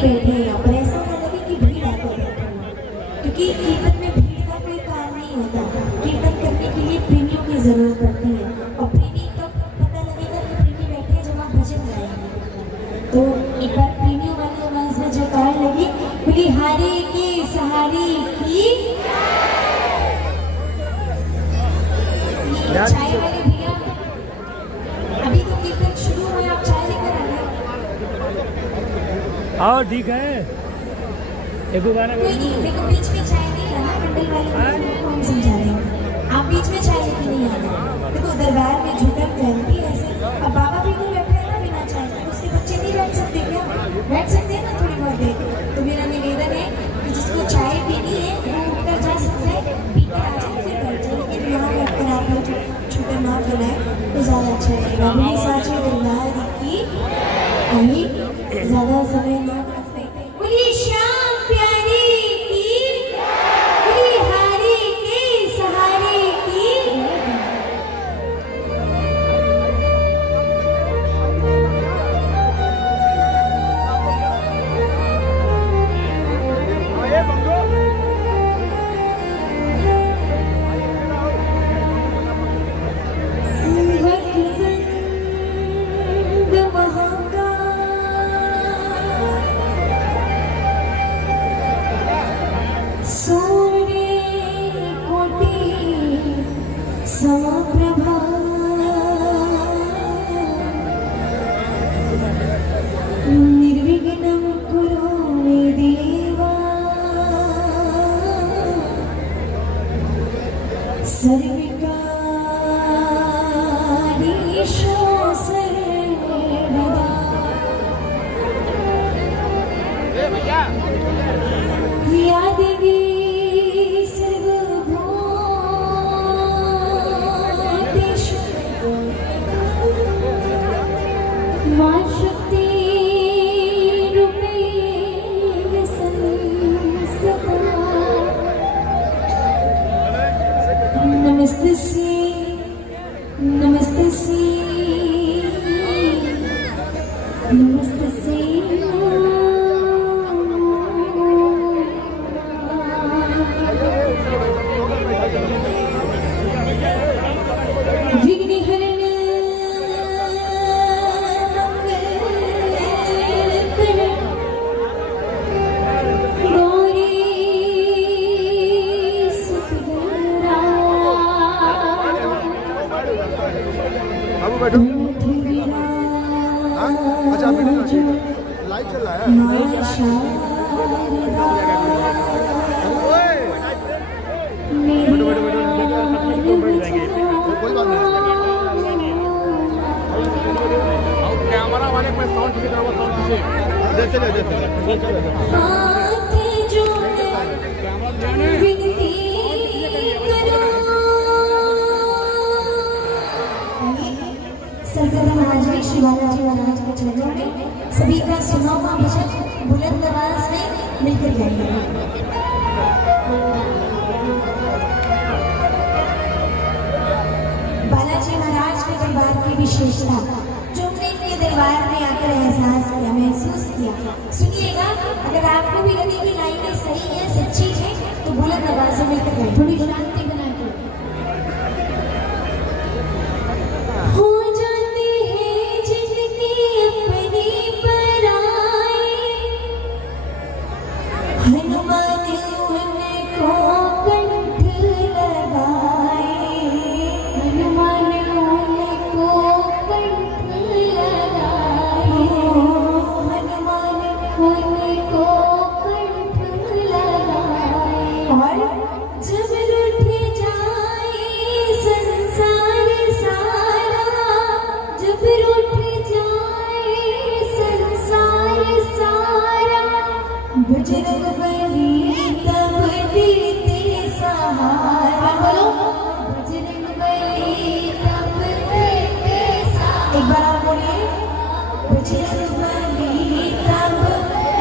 बैठे हैं यहाँ पर, ऐसा ना लगे कि भीड़ आकर बैठे हैं, क्योंकि कीर्तन में भीड़ का कोई काम नहीं होता। कीर्तन करने के लिए प्रेमियों की जरूरत पड़ती है, और प्रेमी कब पता लगेगा कि प्रेमी बैठे हैं, जब आप भजन गाएंगे। तो एक बार प्रेमियों वाली आवाज में जयकार लगी, बोली हारे के सहारे की। चाय वाले भैया, अभी तो कीर्तन शुरू हुआ, आप चाय लेकर आ गए। आओ ठीक है, एक दो गाना कोई नहीं, देखो बीच में चाय नहीं लाना, मंडल वाले को हम समझा देंगे, आप बीच में चाय लेके नहीं आना। देखो दरबार में झूठन फैलती है ऐसे, अब बाबा भी नहीं बैठे हैं ना बिना चाय के, उसके बच्चे नहीं बैठ सकते क्या? बैठ सकते हैं ना थोड़ी बहुत देर। तो मेरा निवेदन है कि जिसको चाय पीनी है वो उठकर जा सकता है, पीकर आ जाए फिर बैठ जाए, लेकिन यहाँ बैठकर आप लोग झूठन ना फैलाएं तो ज़्यादा अच्छा रहेगा। मेरी साची दरबार की वही ज़्यादा समय ना बोलिए श्याम प्यारी की, बोलिए हारे के सहारे की। समप्रभा निर्विघ्नं कुरु मे देवा, सर्वकार्येषु सर्वदा। या देवी शक्ति रूपेण संस्थिता, नमस्तस्यै नमस्तस्यै नमस्तस्यै। अच्छा लाइव चल रहा है, कोई बात नहीं। कैमरा वाले पे साउंड की तरफ साउंड जैसे संसद महाराज में श्री बालाजी महाराज के चरणों में सभी का सुनावा भजन बुलंद आवाज में मिलकर गाएंगे। बालाजी महाराज के दरबार की विशेषता जो हमने इनके दरबार में आकर एहसास किया, महसूस किया, सुनिएगा। अगर आपको भी लगे कि लाइनें सही है, सच्ची है, तो बुलंद आवाज में मिलकर गाएं, थोड़ी शांति बना के। बजरंगबली तब देते सहारा, बोलो बजरंगबली तब देते सहारा। एक बार आप बोलिए बजरंगबली तब।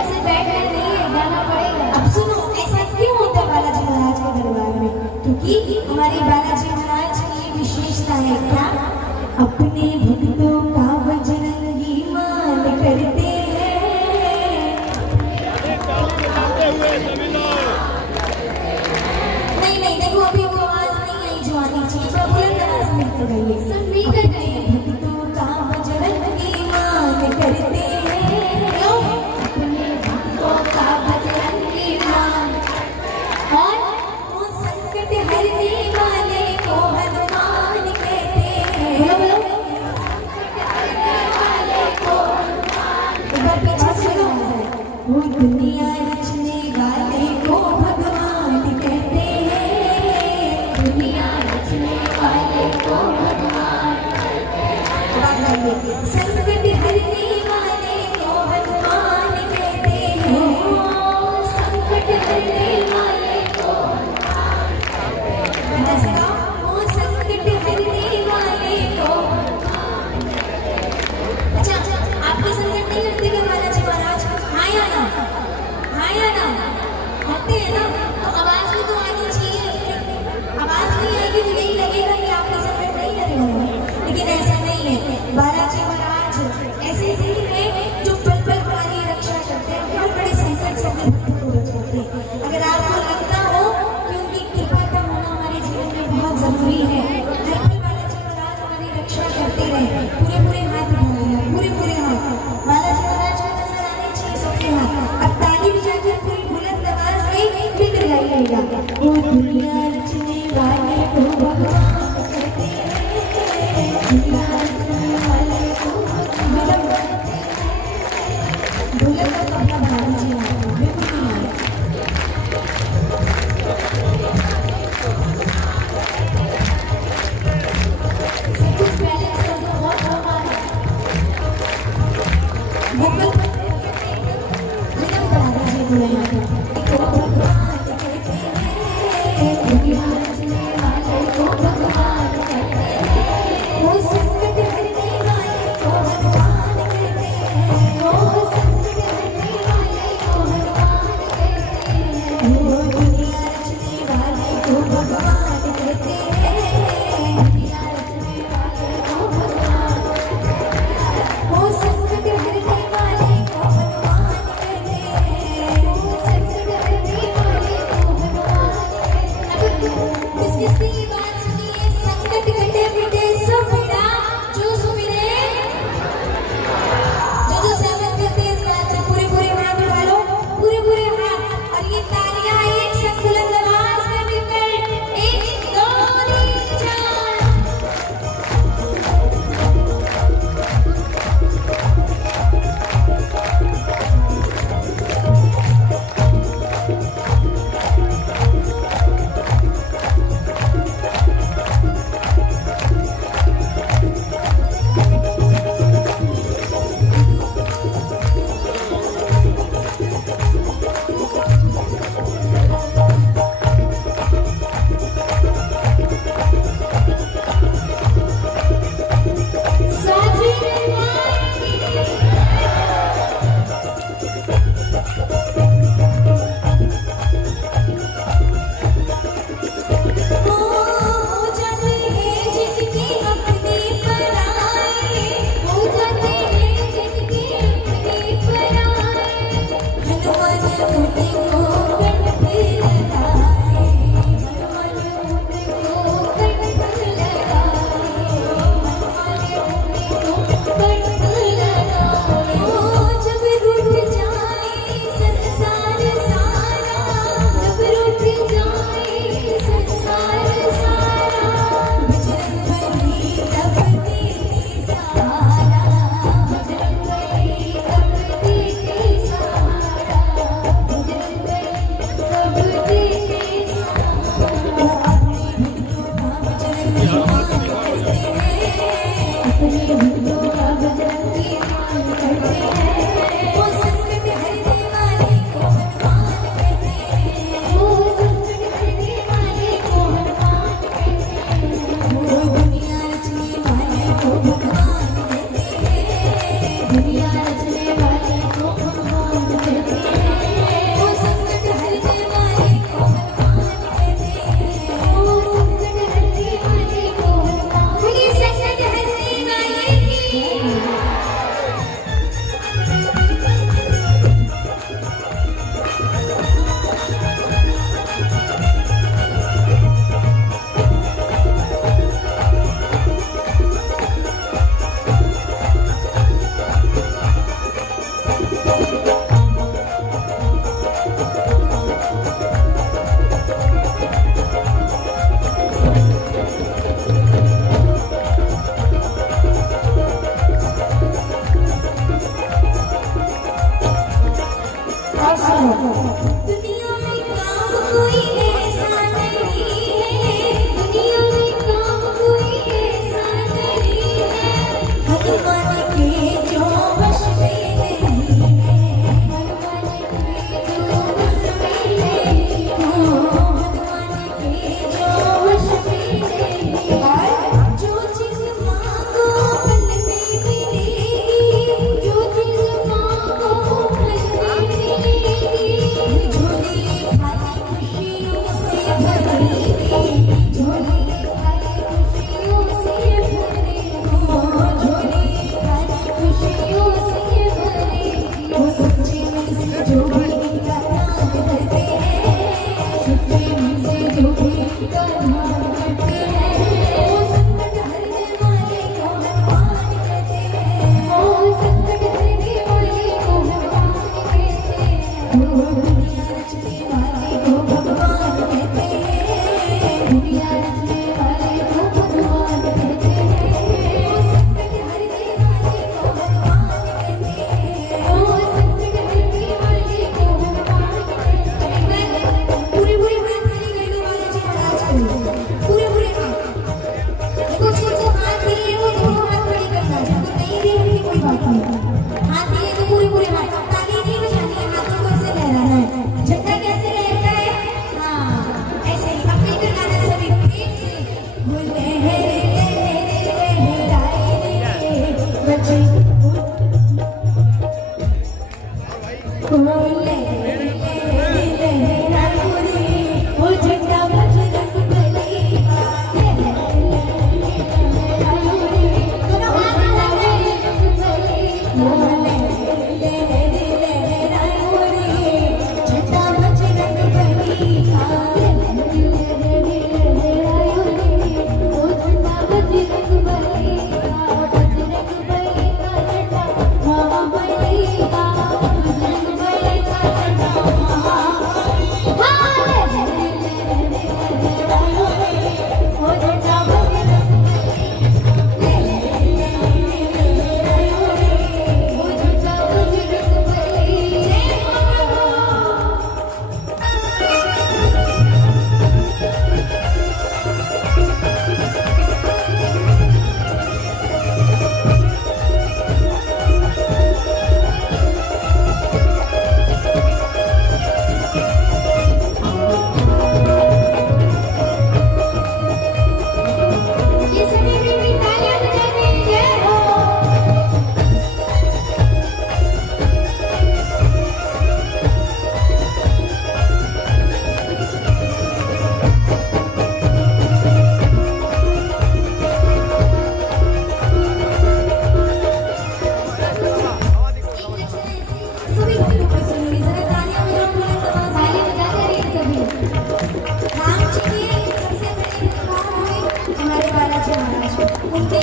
ऐसे बैठना नहीं है, गाना पड़ेगा। अब सुनो, ऐसा क्यों होता है बालाजी महाराज के दरबार में? क्योंकि हमारे बालाजी महाराज की विशेषता है क्या? अपने भक्तों का बजरंगी मान करते हैं, संग गाइए संगीत गाइए। भक्तों का भजन की मान करते हैं अपने भक्तों का भजन की मान और वो संकट हरने वाले को हनुमान कहते हैं बोलो बोलो एक बार पीछे से आवाज आए। वो दुनिया रचने वाले को भगवान कहते हैं दुनिया रचने वाले को अब आप गाइए संकट हरने वाले को हनुमान कहते हैं संकट हरने वाले को ऐसे गाओ, वो संकट हरने वाले को अच्छा आपको संकट नहीं लगते क्या बालाजी महाराज हाँ या ना लगते हैं ना तो आवाज भी तो आनी चाहिए आवाज नहीं आएगी तो यही लगेगा कि आपको संकट नहीं लग रहा है लेकिन ऐसा नहीं है बालाजी महाराज ऐसे ही हैं जो पल पल हमारी रक्षा करते हैं हर बड़े संकट से अपने भक्तों को बचाते हैं अगर आपको लगता हो कि उनकी कृपा का होना हमारे जीवन में बहुत जरूरी है हर पल बालाजी महाराज हमारी रक्षा करते रहे पूरे हाथ उठा लेना पूरे हाथ बालाजी महाराज को नजर आने चाहिए सबके हाथ अब ताली बजाकर पूरी बुलंद आवाज में फिर गाइएगा वो दुनिया रचने वाले को भगवान कहते हैं दुनिया रचने वाले को बुलंद तो अपना भाई जी बिल्कुल नहीं आया सब कुछ बैलेंस कर दो बहुत हमारा वोकल रिदम बना दीजिए पूरे यहाँ पे को भगवान कहते हैं दुनिया रचने वाले को भगवान कहते हैं वो संकट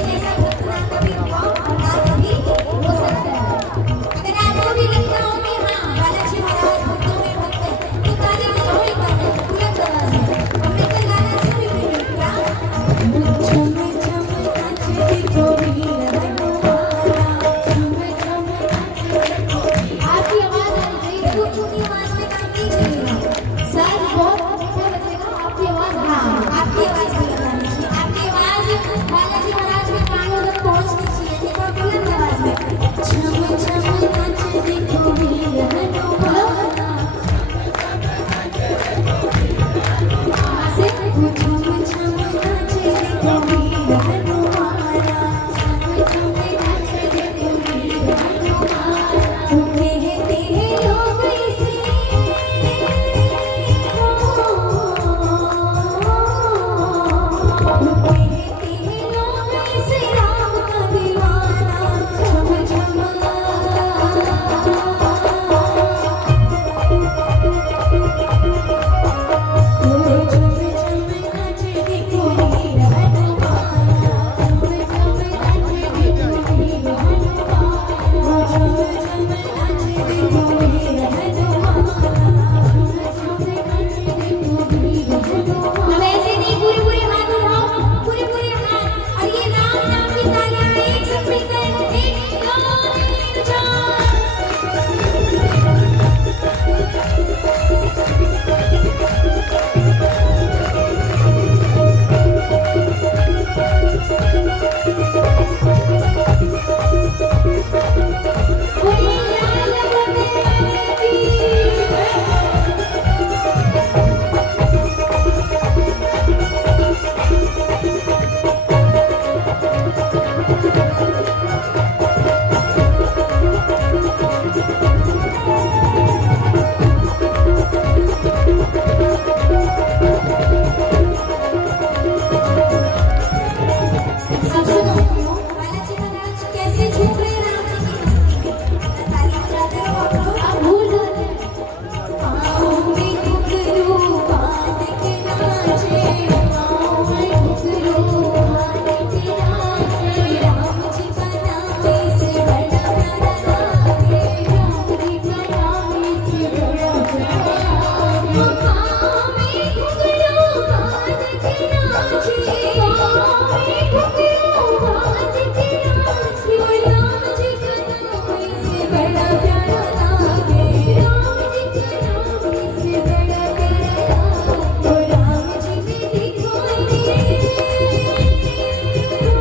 जैसा भक्त ना कभी हुआ और ना कभी हो सकता है। अगर आपको भी लगता हो कि हाँ बालाजी महाराज भक्तों में भक्त है तो ताली बजाओ एक बार बुलंद आवाज में। और मिलकर गाना शुरू करें क्या? झम झम नाचती गोरी हनुमाना, झम झम नाचती। आपकी आवाज आ रही है, खूब ऊंची आवाज में काम कीजिएगा। सर बहुत मीठा बजेगा, आपकी आवाज हाँ आपकी आवाज भी लगानी चाहिए। आपकी आवाज बालाजी महाराज के कानों तक पहुंचनी चाहिए। देखो बुलंद आवाज में झम झम नाचती गोरी हनुमाना, से झम झम नाचती गोरी हनुमाना, झम झम नाचती गोरी हनुमाना। कहते हैं लोग इसे कहते हैं लोग इसे राम का दीवाना, झम झम नाचती गोरी हनुमाना, झम झम नाचती गोरी हनुमाना, झम झम नाचती गोरी हनुमाना, झम झम नाचती गोरी हनुमाना। अब ऐसे नहीं पूरे पूरे हाथ उठाओ, पूरे पूरे हाथ और ये राम नाम की तालियां एक साथ मिलकर 1 2 3 4। बोलिए लाल बंदे की अब सुनो, बालाजी महाराज कैसे झूम रहे हैं राम जी की मस्ती में। ताली बजाते रहो आप लोग। अब भूल जाते हैं। पाँव में घुंघरू बांध के नाचे, पाँव में घुंघरू बांध के नाचे, राम जी का नाम इसे बड़ा प्यारा लागे, राम जी का नाम इसे बड़ा प्यारा लागे। पाँव में घुंघरू बांध के नाचे, पाँव में घुंघरू बांध के नाचे, राम जी का नाम इसे बड़ा प्यारा लागे, राम जी का नाम इसे बड़ा प्यारा लागे। राम जी ने देखो राम जी ने देखो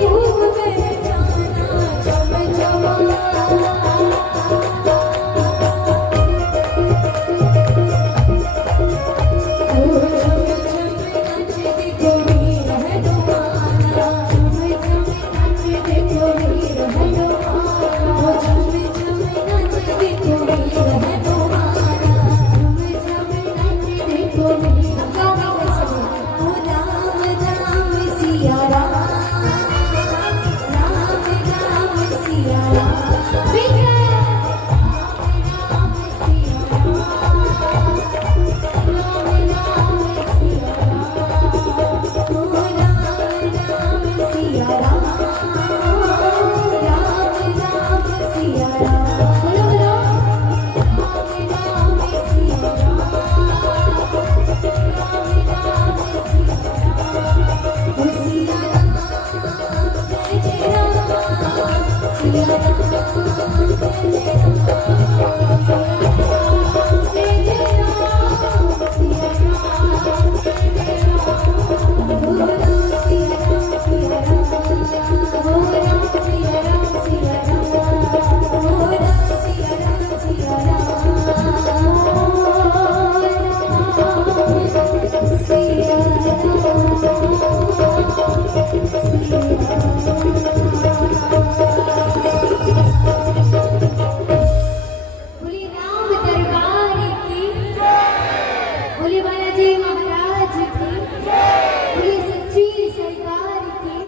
खूब पहचाना, झम झम नाचती गोरी हनुमाना, झम झम नाचती गोरी हनुमाना, झम झम नाचती गोरी हनुमाना, झम झम नाचती गोरी